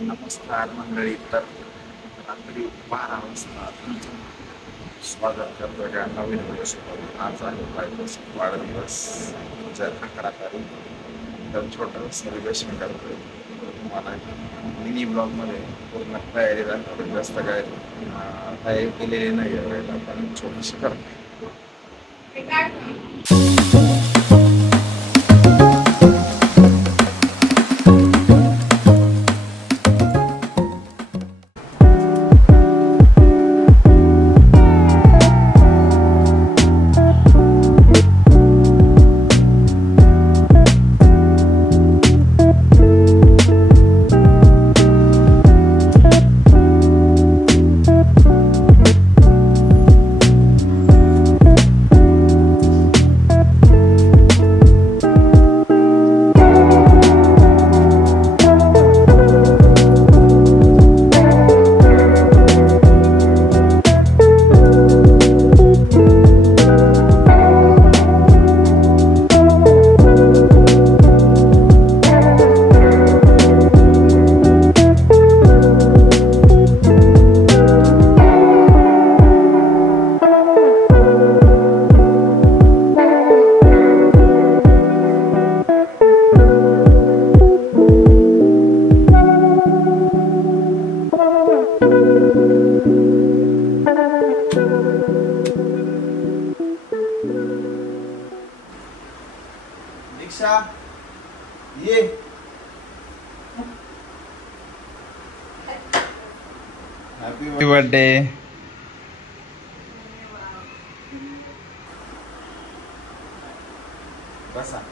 नमस्कार मंडळी. तर रात्री 12 वाजता तुमचं स्वागत करतो या नवीन व्हिडिओसोबत. आज आहे बायकोचा वाढदिवस 2011 तारीख. तर छोटं सेलिब्रेशन करतोय. तुम्हाला मिनी ब्लॉगमध्ये पूर्ण तयारी दाखवतो. जास्त काय तयारी केलेली नाही आहे, पण छोटीशी करतो. दीक्षा ये. Happy birthday. बसा.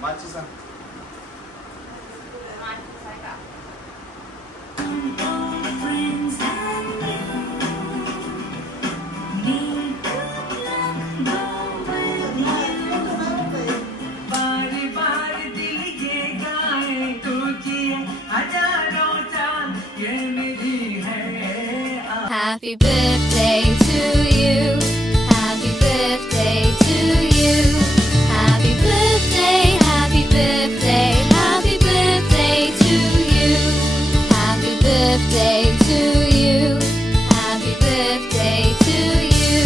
माची सांग. Happy birthday to you. Happy birthday to you. Happy birthday, happy birthday, happy birthday to you. Happy birthday to you. Happy birthday to you.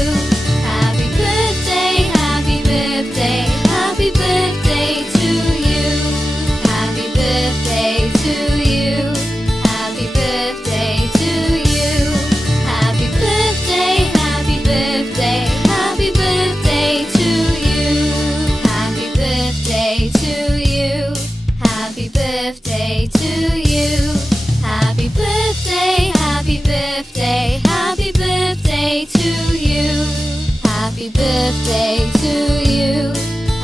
Happy birthday, happy birthday, happy birthday to you. Happy birthday to you. Happy birthday to you. Happy birthday, happy birthday, happy birthday to you. Happy birthday to you. Happy birthday to you. Happy birthday, happy birthday, happy birthday to you. Happy birthday to you.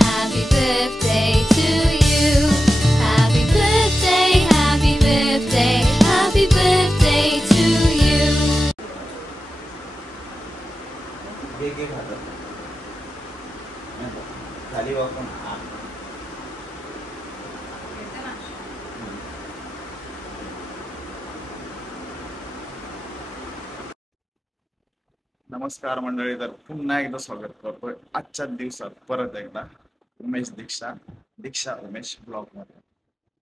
Happy birthday to you. Happy birthday, happy birthday, happy birthday to you. घे खाली वापरून. नमस्कार मंडळी. तर पुन्हा एकदा स्वागत करतोय आजच्या दिवसात परत एकदा उमेश दीक्षा उमेश ब्लॉग मध्ये.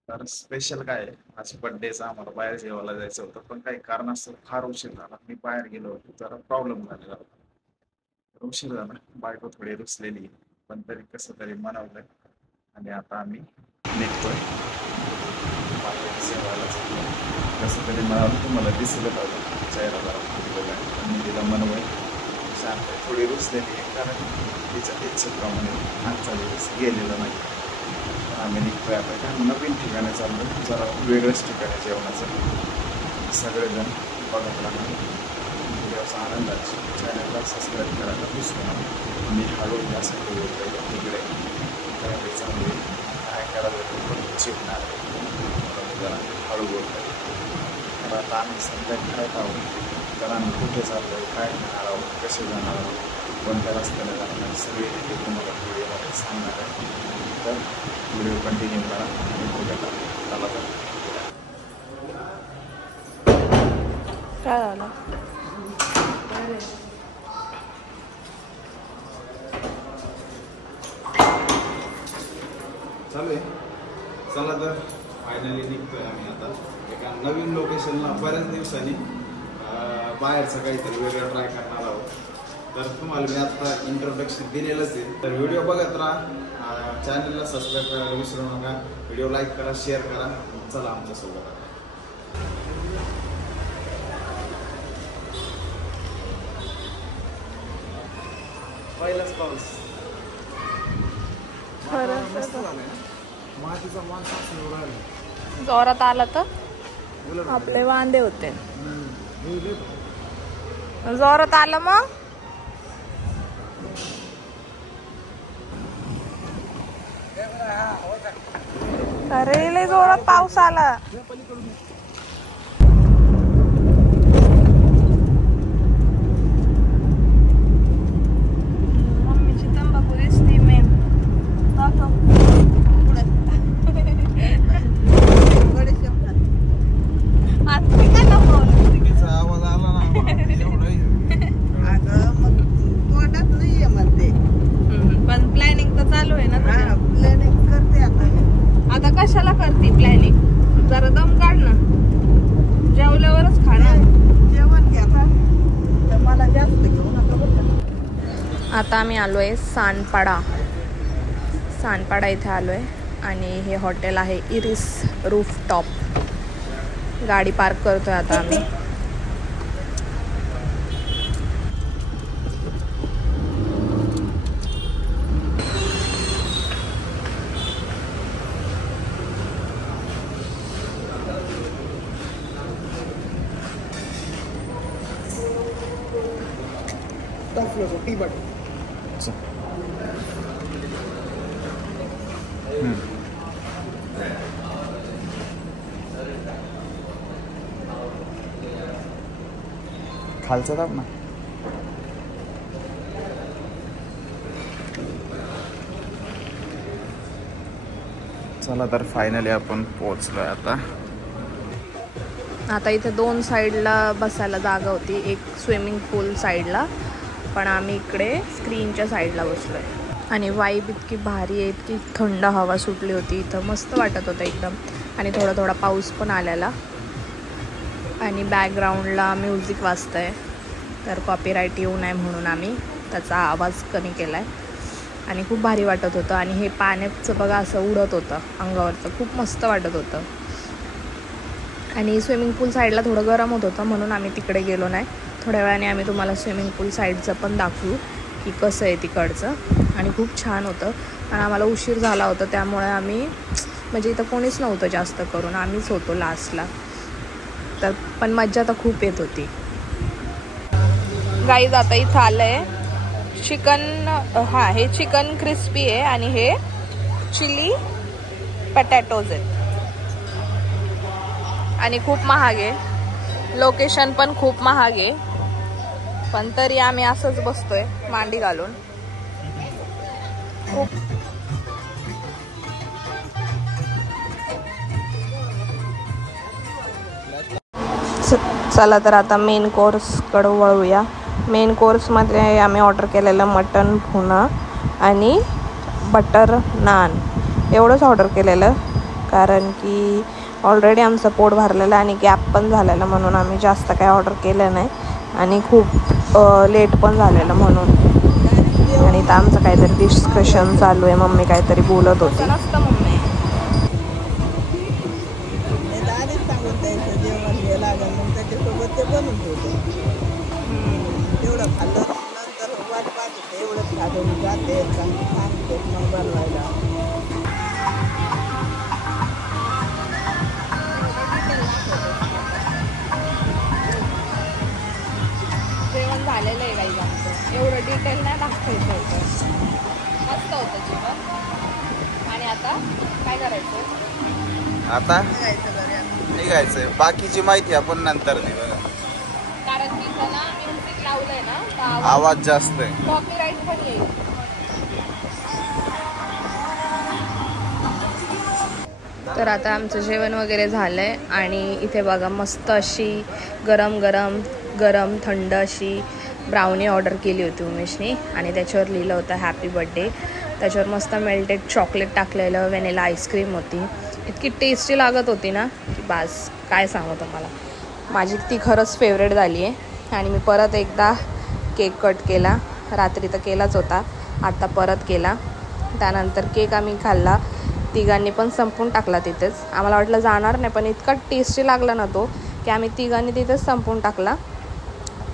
तर स्पेशल काय आहे, आज बर्थडेचा आम्हाला बाहेर जेवायला जायचं होतं, पण काही कारणास्तव फार उशीर झाला. मी बाहेर गेलो होतो, जरा प्रॉब्लेम झालेला होता, उशीर झाला. बायको थोडी रुसलेली, पण तरी कसं तरी मनवलंय आणि आता आम्ही निघतोय जेवायला. कसं तरी मला तुम्हाला दिसलं पाहिजे चेहरा जरा फुटलेला आहे. मी तिला मनवय शांत थोडी रुसलेली आहे, कारण तिच्या इच्छेप्रमाणे आजचा दिवस गेलेला नाही. आम्ही निघतोय आता त्या नवीन ठिकाणी चाललो, जरा वेगळ्याच ठिकाणी जेवणाचं. सगळेजण बघत राहणार. व्हिडिओचा आनंदाची चॅनलला सबस्क्राईब करायला विसरू नका. मी हळू यासाठी बोलतोय तिकडे काय चांगली काय करायला पण शिकणार जरा हळू बोलतोय. तर आता आम्ही सध्या घरात आहोत, जरा आम्ही कुठे चाललो आहे, काय खाणार आहोत, कसे जाणार आहोत, कोणत्या रस्त्याला जाणार आहे, सगळे ते तुम्हाला व्हिडिओमध्ये सांगणार आहे. तर व्हिडिओ कंटिन्यू करा आणि बघा. चला तर काय झालं? चालू आहे. चला तर फायनली निघतोय आम्ही आता एका नवीन लोकेशनला. बऱ्याच दिवसांनी बाहेरचं काहीतरी वेगळं ट्राय करणार आहोत. तर तुम्हाला मी आता इंट्रोडक्शन दिलेलंच आहे. तर व्हिडिओ बघत राहा, चॅनलला सबस्क्राईब करायला विसरू नका, व्हिडिओ लाईक करा, शेअर करा. चला आमच्यासोबत. पहिलाच पाऊस मातीचा मान जोरात आला तर आपले वांदे होते. जोरात आलं मग अरे लय जोरात पाऊस आला. मम्मीची तंबाखू दिसते मेन. आवाज आला ना पण प्लॅनिंग तर चालू आहे ना. प्लॅनिंग करते आता कशाला करते प्लॅनिंग? जरा दम काढ ना. जेवल्यावरच खाणार. जेवण घ्या मला जास्त घेऊ नका. आता आम्ही आलोय सानपाडा इथे आलोय आणि हे हॉटेल आहे इरिस रूफटॉप. गाडी पार्क करतोय आता आम्ही. खालचा दाब ना. चला तर फायनली आपण पोहोचलोय आता. आता इथे दोन साईडला बसायला जागा होती, एक स्विमिंग पूल साईडला, पण आम्ही इकडे स्क्रीनच्या साईडला बसलोय. आणि वाईब इतकी भारी आहे, इतकी थंड हवा सुटली होती इथं, मस्त वाटत होतं एकदम. आणि थोडा थोडा पाऊस पण आलेला आणि बॅकग्राऊंडला म्युझिक वाजतंय. तर कॉपीराईट येऊ नये म्हणून आम्ही त्याचा आवाज कमी केला आहे. आणि खूप भारी वाटत होतं. आणि हे पाण्याचं बघा असं उडत होतं अंगावरचं, खूप मस्त वाटत होतं. आणि स्विमिंग पूल साईडला थोडं गरम होत होतं म्हणून आम्ही तिकडे गेलो नाही. थोड्या वेळाने आम्ही तुम्हाला स्विमिंग पूल साईडचं पण दाखवू की कसं आहे तिकडचं. आणि खूप छान होतं. आणि आम्हाला उशीर झाला होता त्यामुळे आम्ही म्हणजे इथं कोणीच नव्हतं जास्त करून, आम्हीच होतो लास्टला. तर पण मज्जा तर खूप येत होती. गाईज आता इथं आलंय चिकन. हां, हे चिकन क्रिस्पी आहे आणि हे चिली पटॅटोज आहेत. आणि खूप महाग आहे. लोकेशन पण खूप महाग आहे, पण तरी आम्ही असंच बसतोय मांडी घालून. चला तर आता मेन कोर्सकडे वळूया. मेन कोर्समध्ये आम्ही ऑर्डर केलेलं मटन भुना आणि बटर नान एवढंच ऑर्डर केलेलं, कारण की ऑलरेडी आमचं पोट भरलेलं आणि गॅप पण झालेलं म्हणून आम्ही जास्त काही ऑर्डर केलं नाही. आणि खूप लेट पण झालेलं म्हणून. आणि इथं आमचं काहीतरी डिस्कशन चालू आहे, मम्मी काहीतरी बोलत होती. जेवण झालेलं आहे काही आमचं, एवढं डिटेल नाही दाखवायचं होतं. मस्त होतं जेवण. आणि आता काय करायचं? आता निघायचंय. बाकीची माहिती आपण नंतर देऊ. कारण कारण की इथं ना म्युझिक लावलंय ना तर आवाज जास्त आहे. कॉपीराईट पण येईल. तर आता आमचं जेवण वगैरे झालं आहे आणि इथे बघा मस्त अशी गरम गरम गरम थंड अशी ब्राउनी ऑर्डर केली होती उमेशने आणि त्याच्यावर लिहिलं होतं हॅपी बर्थडे. त्याच्यावर मस्त मेल्टेड चॉकलेट टाकलेलं, व्हॅनिला आईस्क्रीम होती. इतकी टेस्टी लागत होती ना की बास काय सांगू तुम्हाला. माझी ती खरंच फेवरेट झाली आहे आणि मी परत एकदा केक कट केला. रात्री तर केलाच होता, आत्ता परत केला. त्यानंतर केक आम्ही खाल्ला, तिघांनी पण संपून टाकला तिथेच. आम्हाला वाटलं जाणार नाही पण इतका टेस्टी लागला ना तो की आम्ही तिघांनी तिथेच संपून टाकला.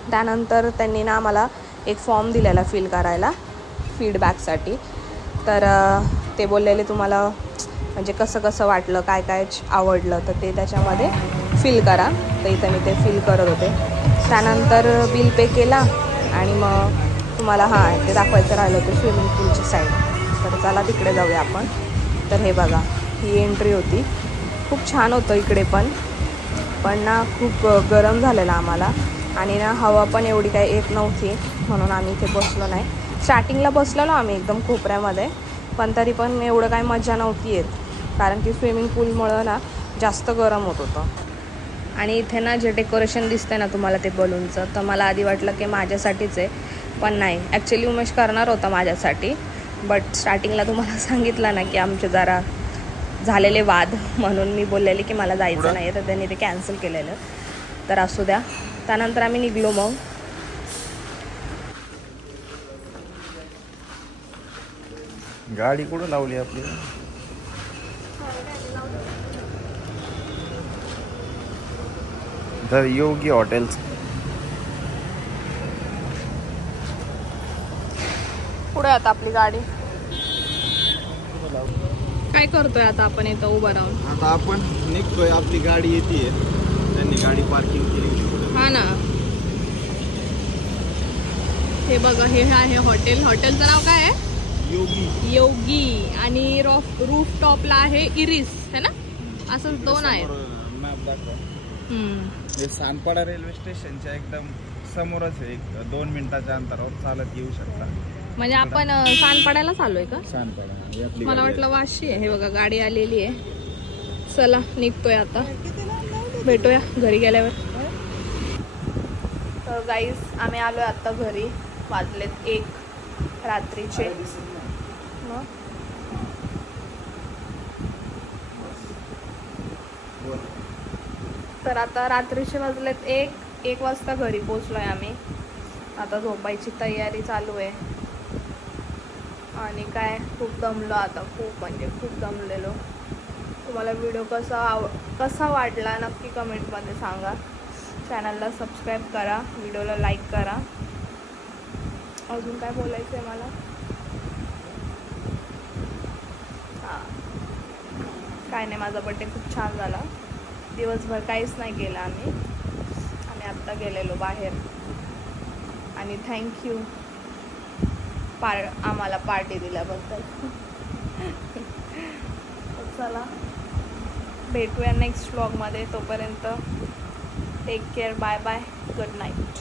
त्यानंतर त्यांनी ना आम्हाला एक फॉर्म दिलेला फिल करायला फीडबॅकसाठी. तर ते बोललेले तुम्हाला म्हणजे कसं कसं वाटलं, काय काय आवडलं तर ते त्याच्यामध्ये फिल करा. तर इथं मी ते फिल करत होते. त्यानंतर बिल पे केला आणि मग तुम्हाला ते दाखवायचं राहिलं होतं स्विमिंग पूलची साईड. तर चला तिकडे जाऊया आपण. तर हे बघा ही एंट्री होती. खूप छान होतं इकडे पण ना खूप गरम झालेलं आम्हाला आणि ना हवा पण एवढी काही येत नव्हती म्हणून आम्ही इथे बसलो नाही. स्टार्टिंगला बसलेलो आम्ही एकदम कोपऱ्यामध्ये पण तरी पण एवढं काही मजा नव्हती येत कारण की स्विमिंग पूलमुळं ना जास्त गरम होत होतं. आणि इथे ना जे डेकोरेशन दिसतंय ना तुम्हाला ते बलूनचं, तर मला आधी वाटलं की माझ्यासाठीच आहे पण नाही. ॲक्च्युली उमेश करणार होता माझ्यासाठी बट स्टार्टिंगला तुम्हाला सांगितलं ना की आमचे जरा झालेले वाद म्हणून मी बोललेली की मला जायचं नाही तर त्यांनी ते कॅन्सल केलेलं. तर असू द्या. त्यानंतर आम्ही निघलो. मग गाडी कुठं लावली आपली? The Yogi hotels. पुढे आता आपली गाडी काय करतोय आता आपण इथं उभं राहून? आता आपण निघतोय, आपली गाडी येते. त्यांनी गाडी पार्किंग केली. हा ना. हे बघा हे आहे हॉटेल. हॉटेलचं नाव काय आहे? योगी. आणि रूफ टॉपला आहे इरिस है ना, असं दोन आहेत. मॅप दाखवा. हे सानपाडा रेल्वे स्टेशनच्या एकदम समोरच आहे. 2 मिनिटाच्या अंतरावर चालत येऊ शकता. म्हणजे आपण सानपाड्याला आलोय का? सानपाडा. मला वाटलं वाशी आहे. हे बघा गाडी आलेली आहे. चला निघतोय आता, भेटूया घरी गेल्यावर. तर गाईज आम्ही आलोय आता घरी. वाजलेत 1 रात्रीचे. तर आता रात्रीचे वाजलेत 1 वाजता घरी पोचलोय आम्ही. आता झोपायची तयारी चालू आहे आणि काय खूप दमलो आता, खूप म्हणजे खूप दमलेलो. तुम्हाला व्हिडिओ कसा वाटला नक्की कमेंटमध्ये सांगा. चॅनलला सबस्क्राईब करा, व्हिडिओला लाईक करा. अजून काय बोलायचं आहे मला? काय नाही, माझा बड्डे खूप छान झाला. दिवसभर काहीच नाही केलं आम्ही आत्ता गेलेलो बाहेर. आणि थँक्यू आम्हाला पार्टी दिल्याबद्दल. चला भेटूया नेक्स्ट व्लॉगमध्ये. तोपर्यंत take care. Bye bye. Good night.